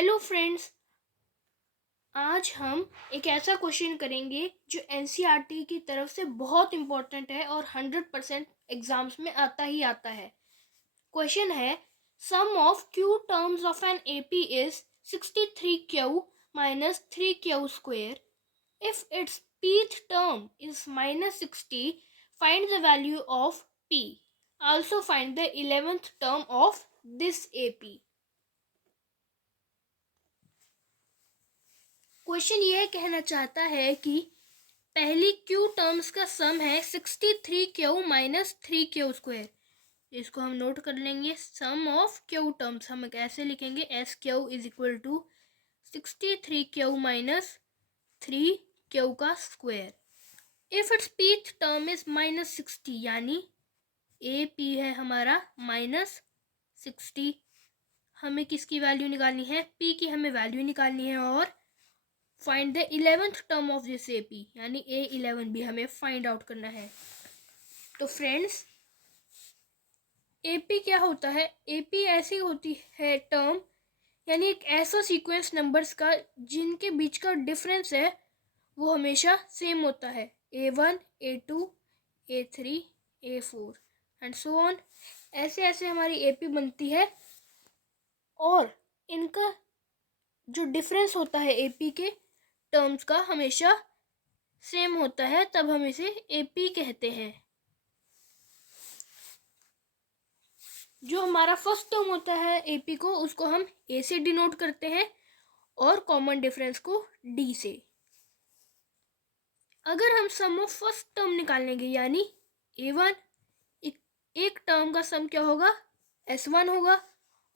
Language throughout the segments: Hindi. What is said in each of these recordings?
हेलो फ्रेंड्स, आज हम एक ऐसा क्वेश्चन करेंगे जो एनसीईआरटी की तरफ से बहुत इम्पोर्टेंट है और 100% एग्जाम्स में आता ही आता है। क्वेश्चन है, sum of Q terms of an AP is 63Q minus 3Q square. If its pth term is minus 60, find the value of p. Also find the 11th term of this AP. Question ये कहना चाहता है कि पहली क्यू टर्म्स का सम है 63Q माइनस 3Q स्क्वायर। इसको हम नोट कर लेंगे। सम ऑफ क्यू टर्म्स हम कैसे लिखेंगे, SQ is equal to 63Q minus 3Q का square. If it's pth term is minus 60, यानी AP है हमारा माइनस 60। हमें किसकी वैल्यू निकालनी है, P की हमें वैल्यू निकालनी है। और find the 11th term of this AP, यानी A11 भी हमें फाइंड आउट करना है। तो फ्रेंड्स, AP क्या होता है, AP ऐसी होती है टर्म, यानी एक ऐसा सीक्वेंस नंबर्स का जिनके बीच का डिफरेंस है वो हमेशा सेम होता है। A1, A2, A3, A4 and so on. ऐसे ऐसे हमारी AP बनती है और इनका जो डिफरेंस होता है AP के टर्म्स का हमेशा सेम होता है, तब हम इसे AP कहते हैं। जो हमारा फर्स्ट टर्म होता है AP को, उसको हम A से डिनोट करते हैं और कॉमन डिफरेंस को D से। अगर हम सम ऑफ फर्स्ट टर्म निकालेंगे यानी A1, एक टर्म का सम क्या होगा, S1 होगा।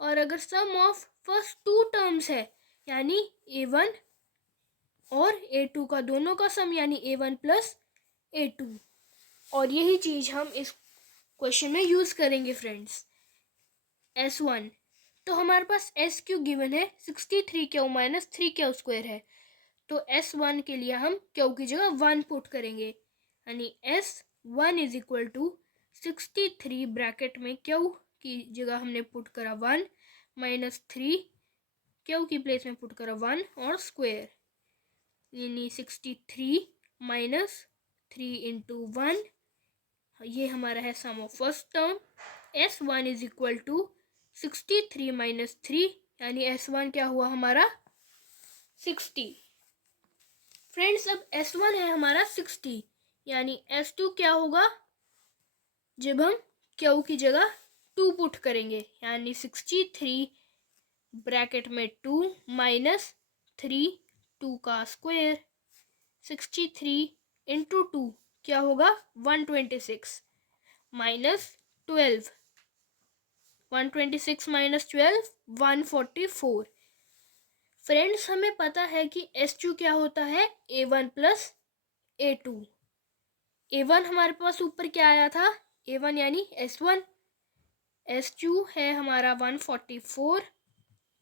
और अगर सम ऑफ फर्स्ट टू टर्म्स है यानी A1 और A2 का दोनों का सम यानी A1 प्लस A2, और यही चीज हम इस क्वेश्चन में यूज करेंगे फ्रेंड्स। S1, तो हमारे पास SQ गिवन है 63Q माइनस 3Q स्क्वायर है, तो S1 के लिए हम Q की जगह 1 पुट करेंगे, यानी S1 is equal to 63 bracket में Q की जगह हमने पुट करा 1 माइनस 3 Q की प्लेस में पुट करा 1 और स्क्वायर, यानी 63 माइनस 3 इंटू 1। ये हमारा है sum of first term. S1 is equal to 63 minus 3, यानी S1 क्या हुआ हमारा 60। फ्रेंड्स, अब S1 है हमारा 60, यानी S2 क्या होगा जब हम Q की जगह 2 पुट करेंगे, यानी 63 ब्रैकेट में 2 माइनस 3 2 का स्क्वायर, 63 इंटू 2 क्या होगा 126 माइनस 12, 126 माइनस 12 144। फ्रेंड्स, हमें पता है कि S2 क्या होता है A1 प्लस A2। A1 हमारे पास ऊपर क्या आया था, A1 यानी S1। S2 है हमारा 144,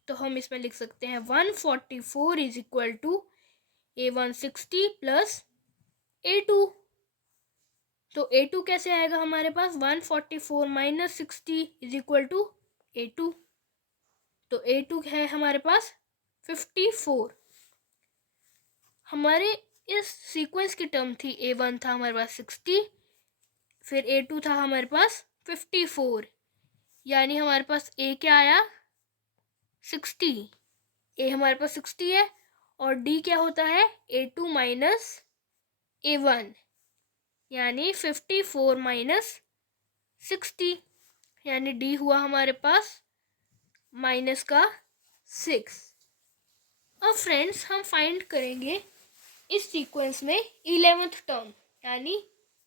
तो हम इसमें लिख सकते हैं 144 is equal to A1 60 plus A2। तो A2 कैसे आएगा हमारे पास, 144 minus 60 is equal to A2। तो A2 है हमारे पास 54। हमारे इस सीक्वेंस की टर्म थी, A1 था हमारे पास 60, फिर A2 था हमारे पास 54, यानी हमारे पास A क्या आया 60। A हमारे पास 60 है और D क्या होता है A2 माइनस A1, यानी 54 माइनस 60, यानी D हुआ हमारे पास माइनस का 6। अब फ्रेंड्स, हम फाइंड करेंगे इस सीक्वेंस में 11th टर्म यानी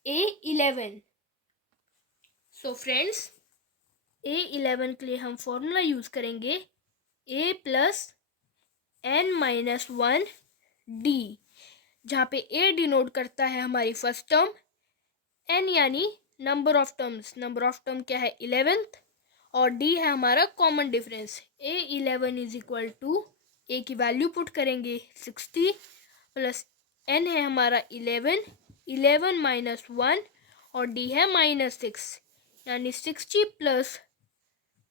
A11। सो फ्रेंड्स, A11 के लिए हम फॉर्मूला यूज करेंगे A plus N minus 1 D, जहाँ पे A डिनोट करता है हमारी फर्स्ट टर्म, N यानी number of terms, number of term क्या है 11th, और D है हमारा common difference. A11 is equal to A की वैल्यू पुट करेंगे 60 प्लस N है हमारा 11, 11 माइनस 1 और D है माइनस 6, यानी 60 प्लस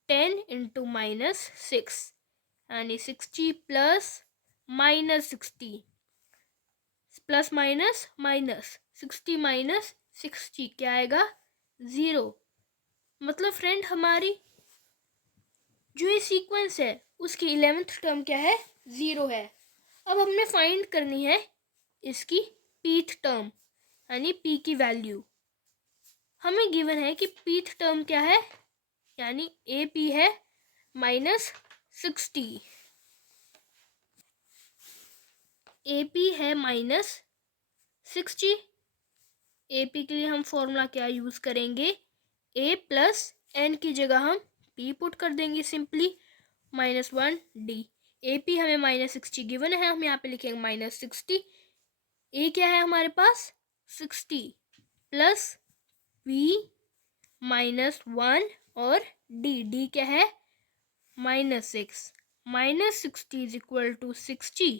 10 इंटू माइनस 6, यानी 60 plus minus 60 plus minus minus 60 minus 60 क्या आएगा 0। मतलब फ्रेंड हमारी जो ये सीक्वेंस है उसकी 11th टर्म क्या है 0 है। अब हमने फाइंड करनी है इसकी pth टर्म यानी p की वैल्यू। हमें गिवन है कि pth टर्म क्या है यानी AP है -60। AP है -60। AP के लिए हम फॉर्मूला क्या यूज़ करेंगे A प्लस N की जगह हम P पुट कर देंगे सिंपली -1D। AP हमें -60 गिवन है, हम यहाँ पे लिखेंगे -60। A क्या है हमारे पास 60 प्लस P -1 और D क्या है -6। -60 इज इक्वल टू 60।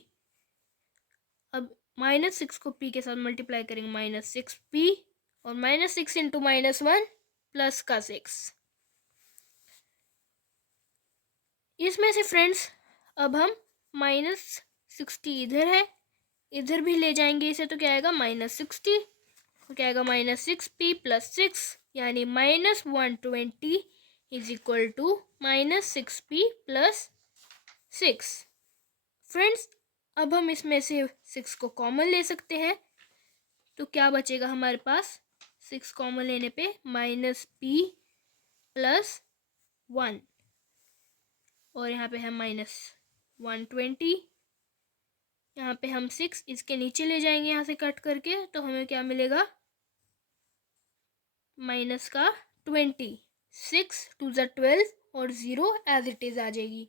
अब -6 को P के साथ मल्टीप्लाई करेंगे -6P और -6 इंटू -1 प्लस का 6। इसमें से फ्रेंड्स अब हम -60 इधर है, इधर भी ले जाएंगे इसे, तो क्या आएगा -60 तो क्या आएगा -6P प्लस 6 यानी -120 is equal to -6P plus 6। Friends अब हम इसमें से 6 को कॉमन ले सकते हैं, तो क्या बचेगा हमारे पास 6 कॉमन लेने पे -P प्लस 1 और यहाँ पे है -120। यहाँ पे हम 6 इसके नीचे ले जाएंगे यहाँ से कट करके, तो हमें क्या मिलेगा माइनस का 20। 6 2 ज़ा 12 और 0 एज इट इज़ आ जाएगी।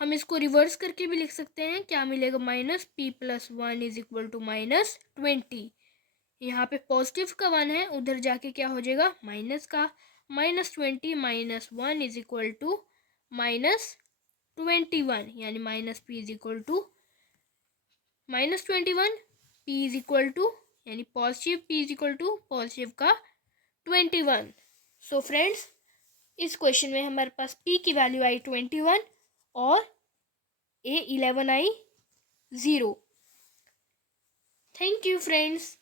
हम इसको रिवर्स करके भी लिख सकते हैं, क्या मिलेगा -P plus 1 is equal to -20। यहाँ पे पॉजिटिव का 1 है, उधर जाके क्या हो जाएगा माइनस का -20 -1 इज इक्वल टू -21 यानी -P is equal to -21 P is equal to यानी positive P is equal to positive का 21। सो फ्रेंड्स इस क्वेश्चन में हमारे पास P की वैल्यू आई 21 और A11 I 0। Thank you friends.